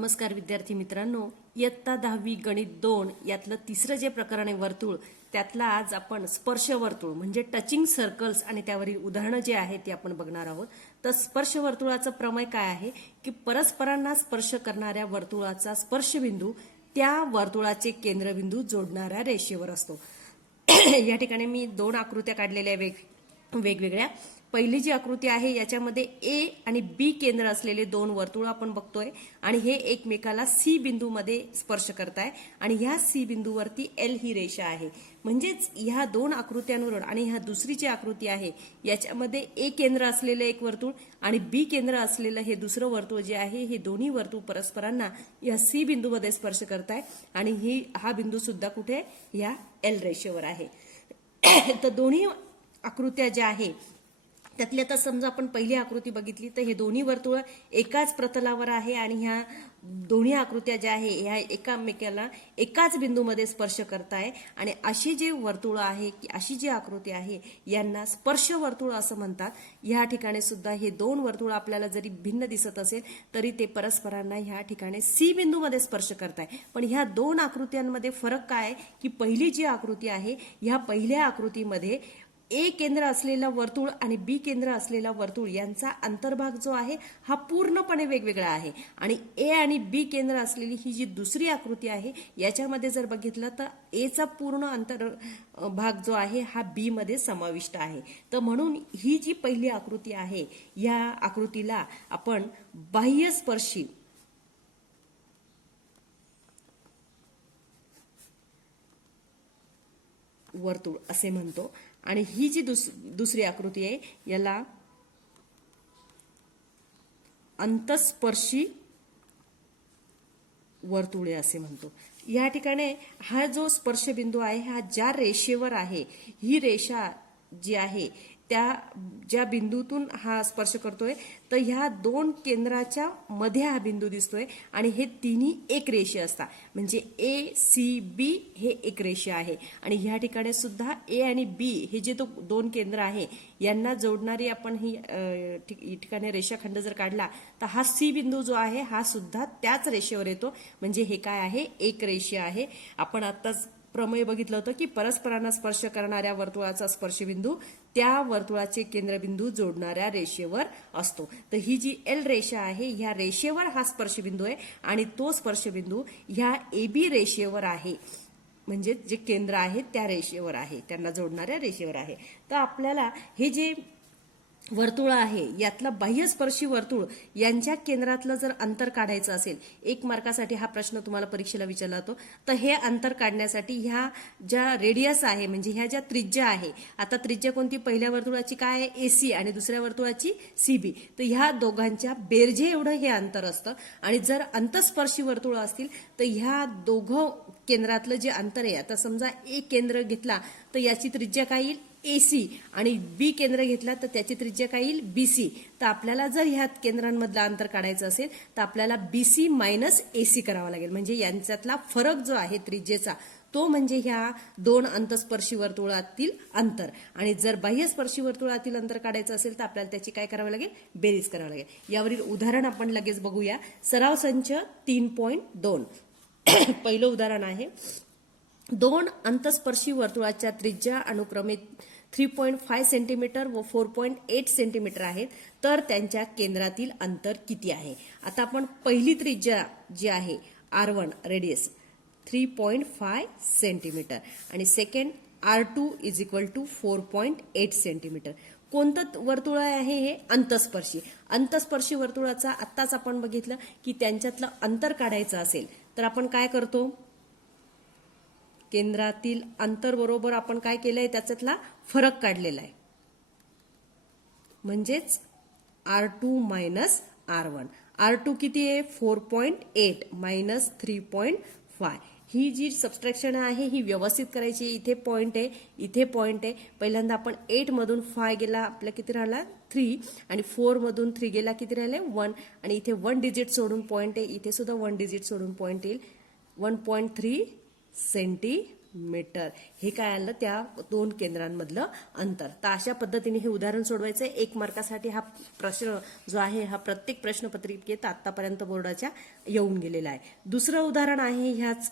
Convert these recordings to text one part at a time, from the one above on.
नमस्कार विद्यार्थी मित्रांनो, इयत्ता 10वी गणित 2 यातलं तिसरं जे प्रकरण आहे वर्तुळ, त्यातला आज आपण स्पर्श वर्तुळ म्हणजे टचिंग सर्कल्स आणि त्यावरील उदाहरणं जे आहेत ते आपण बघणार आहोत. तर स्पर्श वर्तुळाचं प्रमेय काय आहे की परस्परांना स्पर्श करणाऱ्या वर्तुळाचा स्पर्शबिंदू त्या वर्तुळाचे केंद्रबिंदू जोडणाऱ्या रेषेवर असतो. या ठिकाणी मी दोन आकृत्या काढलेल्या वेगवेगळ्या. पहिली जी आकृती आहे याच्यामध्ये ए आणि बी केंद्र असलेले दोन वर्तुळ आपण बघतोय आणि हे एकमेकाला सी बिंदूमध्ये स्पर्श करताय आणि ह्या सी बिंदूवरती एल ही रेषा आहे. म्हणजेच ह्या दोन आकृत्यांवरून आणि ह्या दुसरी जी आकृती आहे याच्यामध्ये ए केंद्र असलेलं एक वर्तुळ आणि बी केंद्र असलेलं हे दुसरं वर्तुळ जे आहे हे दोन्ही वर्तुळ परस्परांना या सी बिंदूमध्ये स्पर्श करताय आणि हा बिंदू सुद्धा कुठे या एल रेषेवर आहे. तर दोन्ही आकृत्या ज्या आहे त्यातली आता समजा आपण पहिली आकृती बघितली तर हे दोन्ही वर्तुळ एकाच प्रतलावर आहे आणि ह्या दोन्ही आकृत्या ज्या आहे ह्या एकामेकाला एकाच बिंदूमध्ये स्पर्श करताय आणि अशी जे वर्तुळ आहे की अशी जी आकृती आहे यांना स्पर्श वर्तुळ असं म्हणतात. या ठिकाणी सुद्धा हे दोन वर्तुळ आपल्याला जरी भिन्न दिसत असेल तरी ते परस्परांना ह्या ठिकाणी सी बिंदूमध्ये स्पर्श करताय. पण ह्या दोन आकृत्यांमध्ये फरक काय आहे की पहिली जी आकृती आहे ह्या पहिल्या आकृतीमध्ये ए केंद्र असलेला वर्तुळ आणि बी केंद्र असलेला वर्तुळ यांचा अंतर्भाग जो आहे हा पूर्णपणे वेगवेगळा आहे आणि ए आणि बी केंद्र असलेली ही जी दुसरी आकृती आहे याच्यामध्ये जर बघितलं तर एचा पूर्ण अंतर्भाग जो आहे हा बी मध्ये समाविष्ट आहे. तर म्हणून ही जी पहिली आकृती आहे या आकृतीला आपण बाह्यस्पर्शी वर्तुळ असे म्हणतो आणि ही जी दुसरी आकृती आहे याला अंतस्पर्शी वर्तुळे असे म्हणतो. या ठिकाणी हा जो स्पर्शबिंदू आहे हा ज्या रेषेवर आहे ही रेषा जी आहे त्या ज्या बिंदूतून हा स्पर्श करतोय तर ह्या दोन केंद्राच्या मध्ये हा बिंदू दिसतोय आणि हे तिन्ही एक रेषे असतात. म्हणजे ए सी बी हे एक रेषा आहे आणि ह्या ठिकाणी सुद्धा ए आणि बी हे जे दोन केंद्र आहे यांना जोडणारी आपण ही ठिकाणी रेषाखंड जर काढला तर हा सी बिंदू जो आहे हा सुद्धा त्याच रेषेवर येतो. म्हणजे हे काय आहे एक रेषा आहे. आपण आत्ताच प्रमेय बघितलं होतं की परस्परांना स्पर्श करणाऱ्या वर्तुळाचा स्पर्शबिंदू त्या वर्तुळाचे केंद्रबिंदू जोडणाऱ्या रेषेवर असतो. तर ही जी एल रेषा आहे ह्या रेषेवर हा स्पर्शबिंदू आहे आणि तो स्पर्शबिंदू ह्या ए बी रेषेवर आहे. म्हणजे जे केंद्र आहे त्या रेषेवर आहे, त्यांना जोडणाऱ्या रेषेवर आहे. तर आपल्याला हे जे वर्तुळ आहे यातला बाह्यस्पर्शी वर्तुळ यांच्या केंद्रातलं जर अंतर काढायचं असेल, 1 मार्कासाठी हा प्रश्न तुम्हाला परीक्षेला विचारला जातो, तर हे अंतर काढण्यासाठी ह्या ज्या रेडियस आहे म्हणजे ह्या ज्या त्रिज्या आहे, आता त्रिज्या कोणती पहिल्या वर्तुळाची काय आहे एसी आणि दुसऱ्या वर्तुळाची सीबी, तर ह्या दोघांच्या बेरजे एवढं हे अंतर असतं. आणि जर अंतस्पर्शी वर्तुळ असतील तर ह्या दोघं केंद्रातलं जे अंतर आहे, आता समजा ए केंद्र घेतला तर याची त्रिज्या काय येईल एसी आणि बी केंद्र घेतला तर त्याची त्रिज्या काय येईल बीसी. तर आपल्याला जर ह्या केंद्रांमधलं अंतर काढायचं असेल तर आपल्याला बीसी मायनस एसी करावं लागेल. म्हणजे यांच्यातला फरक जो आहे त्रिज्येचा तो म्हणजे ह्या दोन अंतस्पर्शी वर्तुळातील अंतर. आणि जर बाह्यस्पर्शी वर्तुळातील अंतर काढायचं असेल तर आपल्याला त्याची काय करावं लागेल बेरीज करावं लागेल. यावरील उदाहरण आपण लगेच बघूया. सराव संच 3.2 पहिलं उदाहरण आहे. दोन अंतस्पर्शी वर्तुळाच्या त्रिज्या अनुक्रमे 3.5 सेंटीमीटर व 4.8 सेंटीमीटर आहेत, तर त्यांच्या केंद्रातील अंतर किती आहे. आता आपण पहिली त्रिज्या जी आहे R1 रेडियस 3.5 सेंटीमीटर आणि second R2 is equal to 4.8 centimetre. कोणतं वर्तुळ आहे हे अंतस्पर्शी. अंतस्पर्शी वर्तुळाचा आत्ताच आपण बघितलं की त्यांच्यातलं अंतर काढायचं असेल तर आपण काय करतो, केंद्रातील अंतर बरोबर आपण काय केलंय त्याच्यातला फरक काढलेला आहे. म्हणजेच R2 मायनस R1. R2 किती आहे 4.8 मायनस 3.5. ही जी सबस्ट्रॅक्शन आहे ही व्यवस्थित करायची. इथे पॉइंट आहे, इथे पॉइंट आहे. पहिल्यांदा आपण 8 मधून 5 गेला आपल्या किती राहिला 3 आणि 4 मधून 3 गेला किती राहिले 1 आणि इथे 1 डिजिट सोडून पॉइंट आहे, इथे सुद्धा 1 डिजिट सोडून पॉइंट येईल 1.3 सेंटीमीटर. मीटर. हे काय आलं, त्या दोन केंद्रांमधलं अंतर. तर अशा पद्धतीने हे उदाहरण सोडवायचं आहे. 1 मार्कासाठी हा प्रश्न जो आहे हा प्रत्येक प्रश्नपत्रिकेत आतापर्यंत बोर्डाच्या येऊन गेलेला आहे. दुसरं उदाहरण आहे ह्याच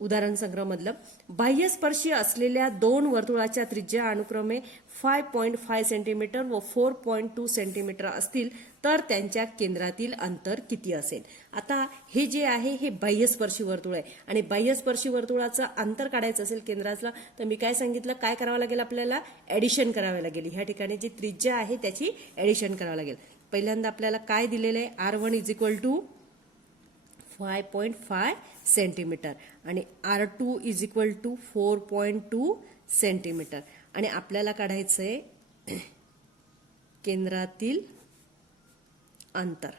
उदाहरण संग्रहमधलं. बाह्यस्पर्शी असलेल्या दोन वर्तुळाच्या त्रिज्या अनुक्रमे 5.5 सेंटीमीटर व 4.2 सेंटीमीटर असतील तर त्यांच्या केंद्रातील अंतर किती असेल. आता हे जे आहे हे बाह्यस्पर्शी वर्तुळ आहे आणि बाह्यस्पर्शी वर्तुळाचं अंतर काढायचं असेल केंद्राचं, तर मी काय सांगितलं, काय करावं लागेल, आपल्याला ऍडिशन करावं लागेल. ह्या ठिकाणी जी त्रिज्या आहे त्याची ऍडिशन करावं लागेल. पहिल्यांदा आपल्याला काय दिलेलं आहे, R1 is equal to 5.5 centimetre आणि R2 is equal to 4.2 centimetre आणि आपल्याला काढायचंय केंद्रातील अंतर.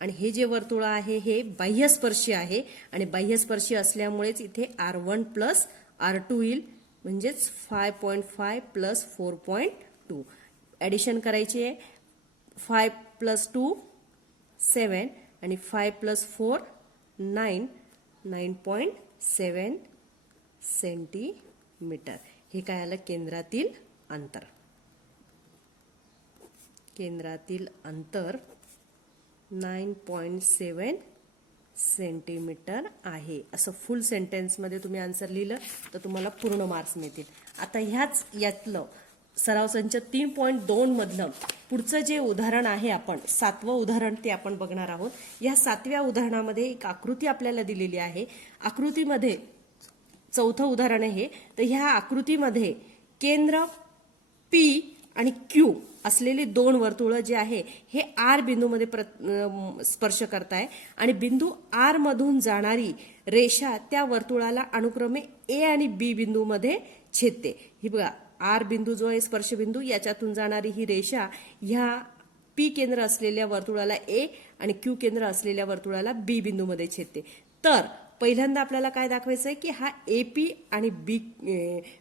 आणि हे जे वर्तुळ आहे हे बाह्यस्पर्शी आहे आणि बाह्यस्पर्शी असल्यामुळेच इथे R1 प्लस R2 येईल, म्हणजेच 5.5 प्लस 4.2. ऍडिशन करायची आहे. 5 प्लस 2 7 आणि 5 प्लस 4 9. 9.7 सेंटीमीटर. हे काय आलं, केंद्रातील अंतर. केंद्रातील अंतर 9.7 सेंटीमीटर आहे. असं फुल सेंटेन्समध्ये तुम्ही आन्सर लिहिलं तर तुम्हाला पूर्ण मार्क्स मिळतील. आता ह्याच यातलं सराव संच 3.2 मधलं पुढचं जे उदाहरण आहे, आपण 7वं उदाहरण ते आपण बघणार आहोत. या 7व्या उदाहरणामध्ये एक आकृती आपल्याला दिलेली आहे. आकृतीमध्ये 4थं उदाहरण आहे. तर ह्या आकृतीमध्ये केंद्र P आणि Q असलेले दोन वर्तुळ जे आहे हे R बिंदूमध्ये स्पर्श करताय आणि बिंदू R मधून जाणारी रेषा त्या वर्तुळाला अनुक्रमे A आणि B बिंदूमध्ये छेदते. ही बघा, R बिंदू जो आहे स्पर्श बिंदू, याच्यातून जाणारी ही रेषा ह्या P केंद्र असलेल्या वर्तुळाला A आणि Q केंद्र असलेल्या वर्तुळाला B बिंदूमध्ये छेदते. तर पहिल्यांदा आपल्याला काय दाखवायचं आहे की हा AP आणि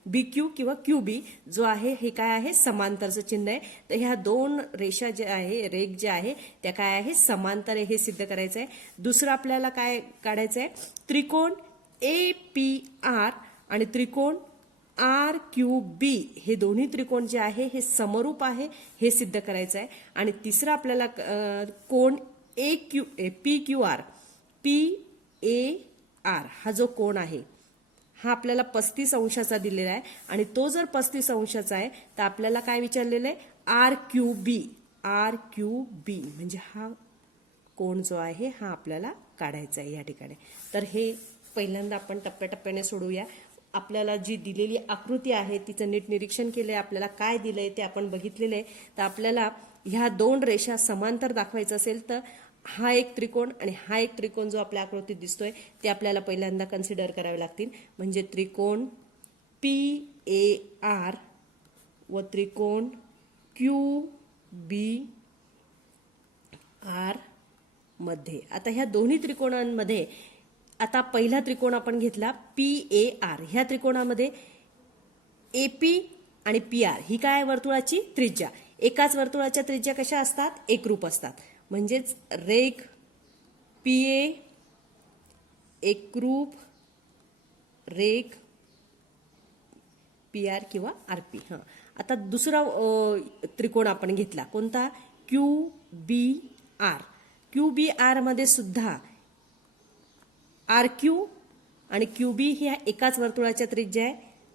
BQ किंवा QB जो आहे हे काय आहे, समांतरचं चिन्ह आहे. तर ह्या दोन रेषा जे आहे, रेघ जे आहे त्या काय आहे, समांतर आहे, हे सिद्ध करायचं आहे. दुसरं आपल्याला काय काढायचं आहे, त्रिकोण APR आणि त्रिकोण RQB हे दोन्ही त्रिकोण जे आहे हे समरूप आहे हे सिद्ध करायचं आहे. आणि तिसरं आपल्याला कोण PQR हा जो कोण आहे हा आपल्याला 35 अंशाचा दिलेला आहे आणि तो जर 35 अंशाचा आहे तर आपल्याला काय विचारलेलं आहे, RQB म्हणजे हा कोण जो आहे हा आपल्याला काढायचा आहे या ठिकाणी. तर हे पहिल्यांदा आपण टप्प्याटप्प्याने सोडवूया. आपल्याला जी दिलेली आकृती आहे तिचं नीट निरीक्षण केलंय, आपल्याला काय दिलंय ते आपण बघितलेलं आहे. तर आपल्याला ह्या दोन रेषा समांतर दाखवायचं असेल तर हा एक त्रिकोण आणि हा एक त्रिकोण जो आपल्या आकृतीत दिसतोय ते आपल्याला पहिल्यांदा कन्सिडर करावे लागतील. म्हणजे त्रिकोण PAR व त्रिकोण QBR मध्ये. आता ह्या दोन्ही त्रिकोणांमध्ये आता पहिला त्रिकोण आपण घेतला PAR. ह्या त्रिकोणामध्ये AP आणि PR ही काय वर्तुळाची त्रिज्या. एकाच वर्तुळाच्या त्रिज्या कशा असतात, एकरूप असतात. म्हणजेच रेघ PA एकरूप रेघ PR किंवा RP. आता दुसरा त्रिकोण आपण घेतला कोणता, QBR. QBR मध्ये सुद्धा RQ आणि QB ही एकाच वर्तुळाच्या त्रिज्या आहे.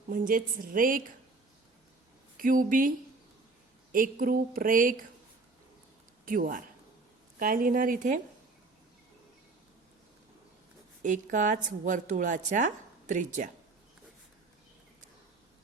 म्हणजेच रेघ QB एकरूप रेघ QR. काय लिहिणार इथे, एकाच वर्तुळाच्या त्रिज्या.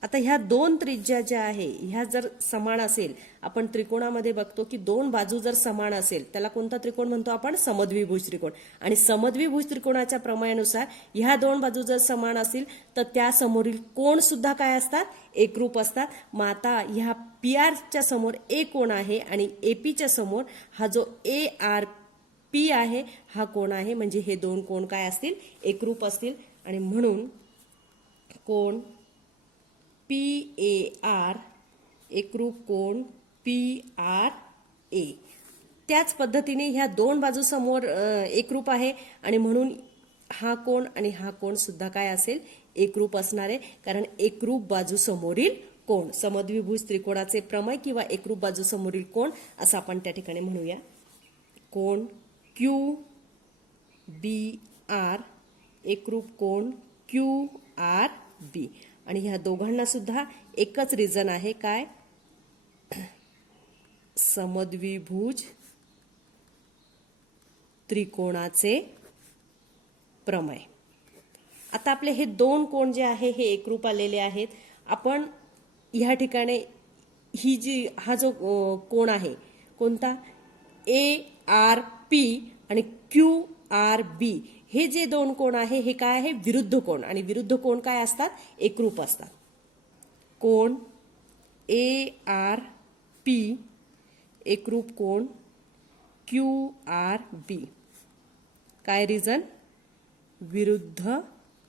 आता ह्या दोन त्रिज्या ज्या आहे ह्या जर समान असेल, आपण त्रिकोणामध्ये बघतो की दोन बाजू जर समान असेल त्याला कोणता त्रिकोण म्हणतो आपण, समद्विभुज त्रिकोण. आणि समद्विभुज त्रिकोणाच्या प्रमाणानुसार ह्या दोन बाजू जर समान असतील तर त्या समोरील कोण सुद्धा काय असतात, एकरूप असतात. मग आता ह्या PRच्या समोर A कोण आहे आणि APच्या समोर हा जो ARP आहे हा कोण आहे. म्हणजे हे दोन कोण काय असतील, एकरूप असतील. आणि म्हणून कोण PAR एकरूप कोण PRA. त्याच पद्धतीने ह्या दोन बाजू समोर एकरूप आहे आणि म्हणून हा कोण आणि हा कोण सुद्धा काय असेल, एकरूप असणार आहे, कारण एकरूप बाजू समोरील कोण, समद्विभुज त्रिकोणाचे प्रमेय किंवा एकरूप बाजू समोरील कोण असं आपण त्या ठिकाणी म्हणूया. कोण क्यू बी आर, एकरूप कोण क्यू आर बी. आणि ह्या दोघांना सुद्धा एकच रिझन आहे, काय, समद्विभुज त्रिकोणाचे प्रमेय. आता आपले हे दोन कोण जे आहे हे एकरूप आलेले आहेत. आपण ह्या ठिकाणी हा जो कोण आहे कोणता, ए आर पी आणि क्यू आर बी, हे जे दोन कोण आहे हे काय आहे, विरुद्ध कोण. आणि विरुद्ध कोण काय असतात, एकरूप असतात. कोण ए आर पी एकरूप कोण क्यू आर बी. काय रिझन, विरुद्ध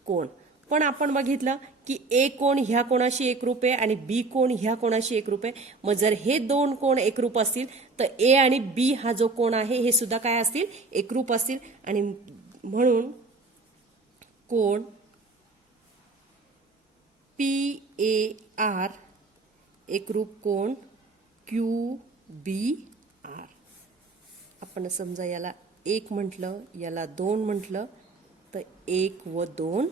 कोण. पण आपण बघितलं की ए कोण ह्या कोणाशी एकरूप आहे आणि बी कोण ह्या कोणाशी एकरूप आहे. मग जर हे दोन कोण एकरूप असतील तर ए आणि बी हा जो कोण आहे हे सुद्धा काय असतील, एकरूप असतील. आणि म्हणून कोण पी ए आर एकरूप कोण क्यू बी आर. आपण समजा याला 1 म्हटलं, याला 2 म्हटलं, तर 1 व 2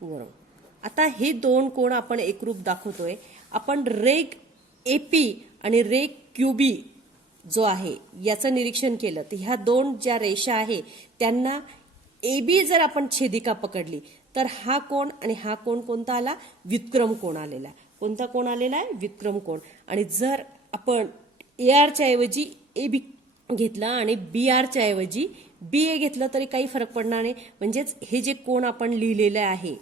वरून. आता हे दोन कोण आपण एकरूप दाखवतोय. आपण रेग एपी आणि रेग क्यूबी जो आहे याचं निरीक्षण केलं तर ह्या दोन ज्या रेषा आहे त्यांना एबी जर आपण छेदिका पकडली तर हा कोण आणि हा कोण कोणता आला, व्युत्क्रम कोण आलेला. कोणता कोण आलेला आहे, व्युत्क्रम कोण. आणि जर आपण ए आरच्या ऐवजी ए बी घेतला आणि बी आरच्या ऐवजी बी ए घेतलं तरी काही फरक पडणार नाही. म्हणजेच हे जे कोण आपण लिहिलेलं आहे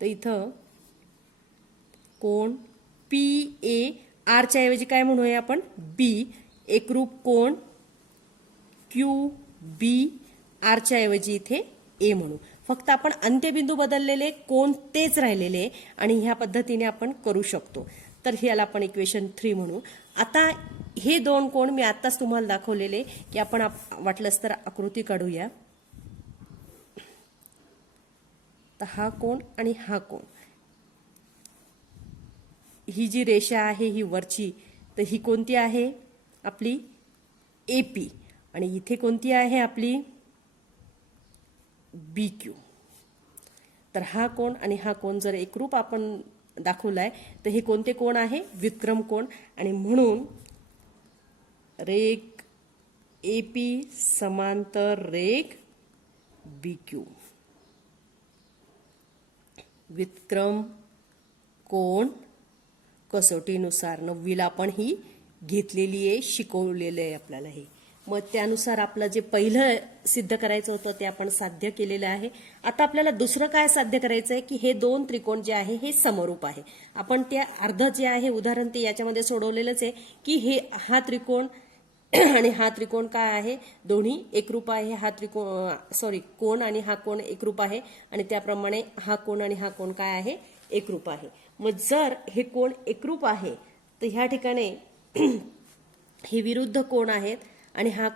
तर इथं कोण पी ए आरच्या ऐवजी काय म्हणूया आपण, बी, एकरूप कोण क्यू बी आरच्या ऐवजी इथे ए म्हणू. फक्त आपण अंत्यबिंदू बदललेले, कोण तेच राहिलेले आणि ह्या पद्धतीने आपण करू शकतो. तर ह्याला आपण इक्वेशन 3 म्हणू. आता हे दोन कोण मी आत्ताच तुम्हाला दाखवलेले की आपण वाटलंच तर आकृती काढूया. तर हा कोण आणि हा कोण, ही जी रेषा आहे ही वरची, तर ही कोणती आहे आपली एपी आणि इथे कोणती आहे आपली बी क्यू. तर हा कोण आणि हा कोण जर एकरूप आपण दाखवलाय तर हे कोणते कोण आहे, व्युत्क्रम कोण. आणि म्हणून रेग एपी समांतर रेग बी क्यू, व्युत्क्रम कोण कसोटीनुसार. 9वीला आपण ही घेतलेली आहे, शिकवलेलं आहे आपल्याला हे. मग त्यानुसार आपलं जे पहिलं सिद्ध करायचं होतं ते आपण साध्य केलेलं आहे. आता आपल्याला दुसरं काय साध्य करायचं आहे की हे दोन त्रिकोण जे आहे हे समरूप आहे. आपण त्या अर्ध जे आहे उदाहरण ते याच्यामध्ये सोडवलेलंच आहे की हा त्रिकोण आणि हा त्रिकोण काय आहे, दोन्ही एकरूप आहे. हा त्रिकोण कोण आणि हा कोण एकरूप आहे आणि त्याप्रमाणे हा कोण आणि हा कोण काय आहे, एकरूप आहे. मग जर हे कोण एकरूप आहे तर ह्या ठिकाणी हे विरुद्ध कोण आहेत आणि हा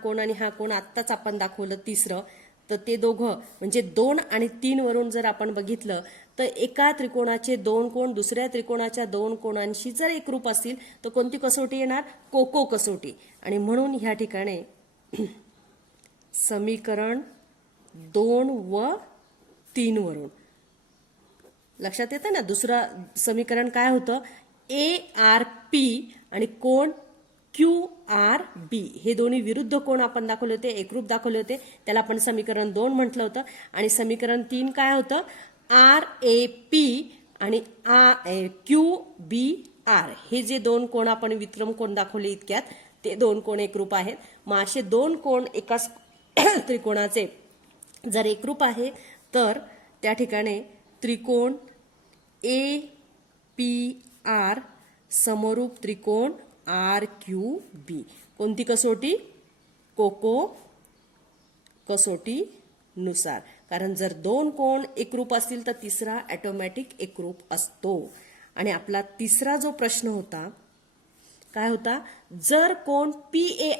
कोण आत्ताच आपण दाखवलं तिसरं, तर ते दोघं म्हणजे 2 आणि 3 वरून जर आपण बघितलं तर एका त्रिकोणाचे दोन कोण दुसऱ्या त्रिकोणाच्या दोन कोणांशी जर एकरूप असतील तर कोणती कसोटी येणार, कोको कसोटी. आणि म्हणून ह्या ठिकाणी समीकरण 2 व 3 वरून लक्षात येतं ना. दुसरं समीकरण काय होतं, ए आर पी आणि कोण क्यू आर बी, हे दोन्ही विरुद्ध कोण आपण दाखवले होते, एकरूप दाखवले होते, त्याला आपण समीकरण 2 म्हटलं होतं. आणि समीकरण 3 काय होतं, आर ए पी आणि क्यू बी आर, हे जे दोन कोण आपण विक्रम कोण दाखवले इतक्यात ते दोन कोण एकरूप आहेत. मग असे दोन कोण एकाच त्रिकोणाचे जर एकरूप आहे तर त्या ठिकाणी त्रिकोण ए पी आर समरूप त्रिकोण आर क्यू बी. कोणती कसोटी, कोको कसोटी नुसार. कारण जर दोन कोण एकरूप असतील तर तिसरा ऑटोमॅटिक एकरूप असतो. आणि आपला तिसरा जो प्रश्न होता काय होता, जर कोण पी ए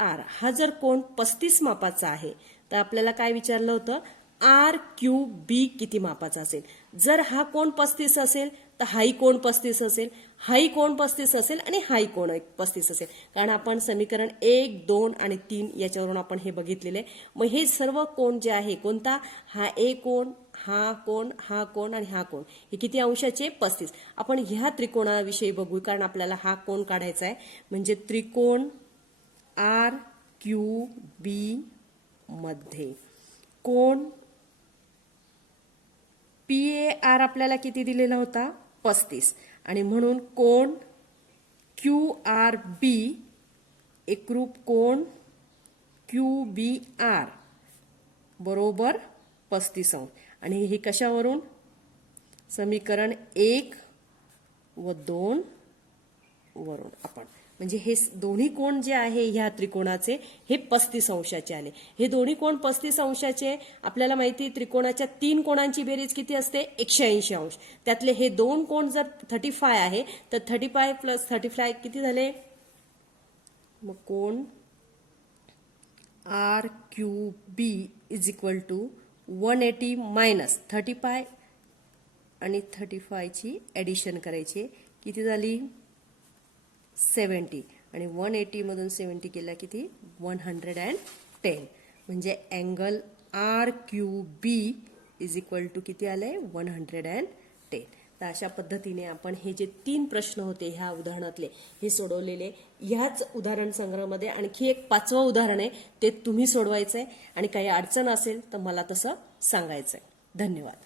आर हा जर कोण 35 मापाचा आहे तर आपल्याला काय विचारलं होतं, आर क्यू बी किती मापाचा असेल. जर हा कोण 35 असेल तर हाही कोण 35 असेल, हाही कोण 35 असेल आणि हाही कोण 35 असेल. कारण आपण समीकरण 1, 2 आणि 3 याच्यावरून आपण हे बघितलेले. मग हे सर्व कोण जे आहे, कोणता, हा ए कोण, हा कोण, हा कोण आणि हा कोण, हे किती अंशाचे, 35. आपण ह्या त्रिकोणाविषयी बघू, कारण आपल्याला हा कोण काढायचा आहे. म्हणजे त्रिकोण आर क्यू बी मध्ये कोण PAR आपल्याला किती दिलेला होता, 35. आणि म्हणून कोण QRB एकरूप कोण QBR बरोबर 35 अंश. आणि हे कशावरून, समीकरण 1 व 2 वरून आपण, म्हणजे हे दोन्ही कोण जे आहे ह्या त्रिकोणाचे हे 35 अंशाचे आले. हे दोन्ही कोण 35 अंशाचे. आपल्याला माहिती त्रिकोणाच्या 3 कोणांची बेरीज किती असते, 180 अंश. त्यातले हे 2 कोण जर 35 आहे तर 35 प्लस 35 किती झाले, मग कोण R Q B is equal to 180 minus 35 आणि 35 ची ॲडिशन करायची, किती झाली 70. आणि 180 मधून 70 केला किती, 110. म्हणजे angle R Q B is equal to किती आलंय, 110. तर अशा पद्धतीने आपण हे जे 3 प्रश्न होते ह्या उदाहरणातले हे सोडवलेले. ह्याच उदाहरण संग्रहामध्ये आणखी एक 5वं उदाहरण आहे, ते तुम्ही सोडवायचंय. आणि काही अडचण असेल तर मला तसं सांगायचंय. धन्यवाद.